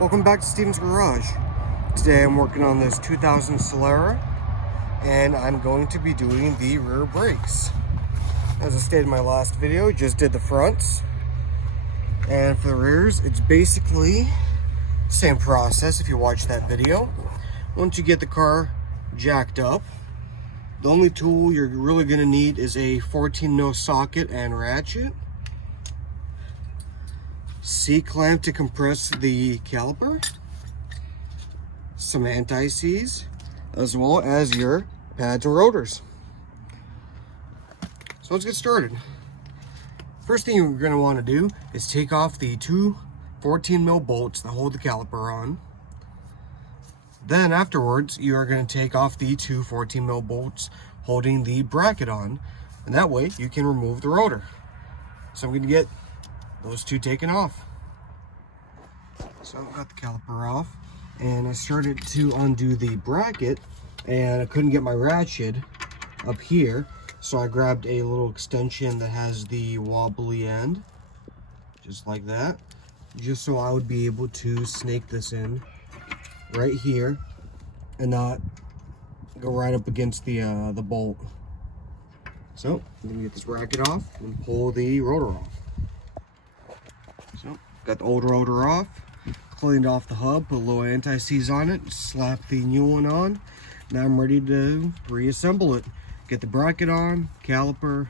Welcome back to Steven's Garage. Today I'm working on this 2000 Solara and I'm going to be doing the rear brakes. As I stated in my last video, just did the fronts. And for the rears, it's basically the same process if you watch that video. Once you get the car jacked up, the only tool you're really going to need is a 14mm socket and ratchet, C-clamp to compress the caliper, some anti-seize, as well as your pads and rotors. So let's get started. First thing you're going to want to do is take off the two 14mm bolts that hold the caliper on. Then afterwards, you are going to take off the two 14mm bolts holding the bracket on, and that way you can remove the rotor. So I'm going to get those two taken off. So I've got the caliper off, and I started to undo the bracket, and I couldn't get my ratchet up here, so I grabbed a little extension that has the wobbly end, just like that, just so I would be able to snake this in right here and not go right up against the bolt. So I'm gonna get this bracket off and pull the rotor off. So got the old rotor off, cleaned off the hub, put a little anti-seize on it, slap the new one on. Now I'm ready to reassemble it. Get the bracket on, caliper.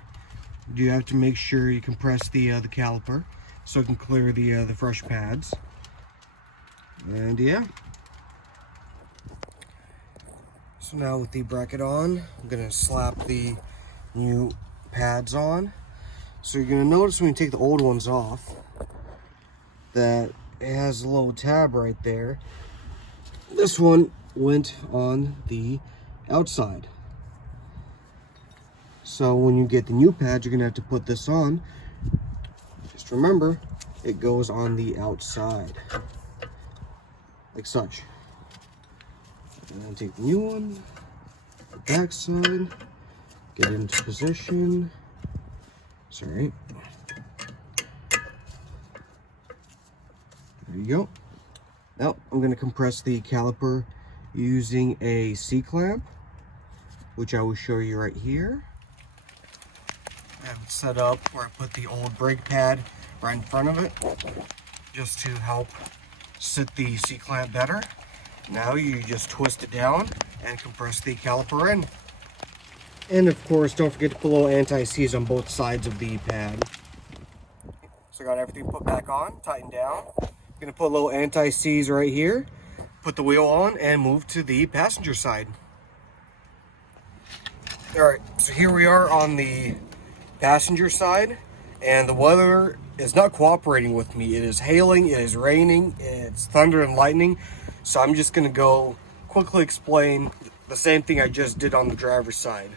You have to make sure you compress the caliper so it can clear the fresh pads. And yeah. So now with the bracket on, I'm gonna slap the new pads on. So you're gonna notice when you take the old ones off that it has a little tab right there. This one went on the outside. So when you get the new pads, you're gonna have to put this on. Just remember, it goes on the outside, like such. And take the new one, the back side, get it into position. Sorry. There you go. Now I'm going to compress the caliper using a C-clamp, which I will show you right here. I have it set up where I put the old brake pad right in front of it, just to help sit the C-clamp better. Now you just twist it down and compress the caliper in. And of course, don't forget to put a little anti-seize on both sides of the pad. So I got everything put back on, tightened down. I'm gonna put a little anti-seize right here, put the wheel on, and move to the passenger side. All right, so here we are on the passenger side, and the weather is not cooperating with me. It is hailing, it is raining, it's thunder and lightning. So I'm just gonna go quickly explain the same thing I just did on the driver's side.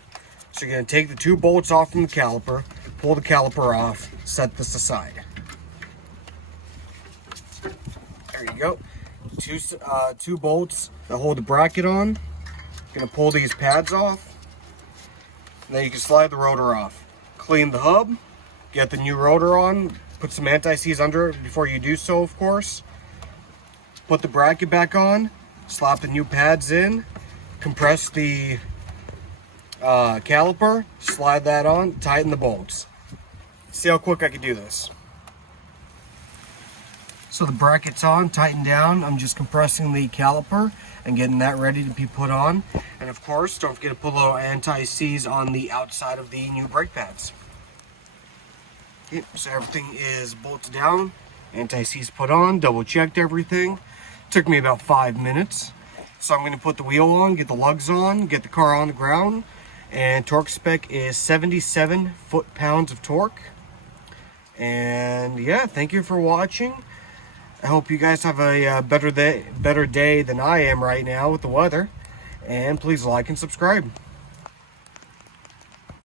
So you're gonna take the two bolts off from the caliper, pull the caliper off, set this aside. There you go. Two bolts that hold the bracket on. Gonna pull these pads off. And then you can slide the rotor off. Clean the hub, get the new rotor on, put some anti-seize under it before you do so, of course. Put the bracket back on, slap the new pads in, compress the caliper, slide that on, tighten the bolts. See how quick I can do this. So the bracket's on, tightened down. I'm just compressing the caliper and getting that ready to be put on. And of course, don't forget to put a little anti-seize on the outside of the new brake pads. Okay, so everything is bolted down, anti-seize put on, double checked everything. Took me about 5 minutes. So I'm going to put the wheel on, get the lugs on, get the car on the ground, and torque spec is 77 foot-pounds of torque. And yeah, thank you for watching. I hope you guys have a better day than I am right now with the weather. And please like and subscribe.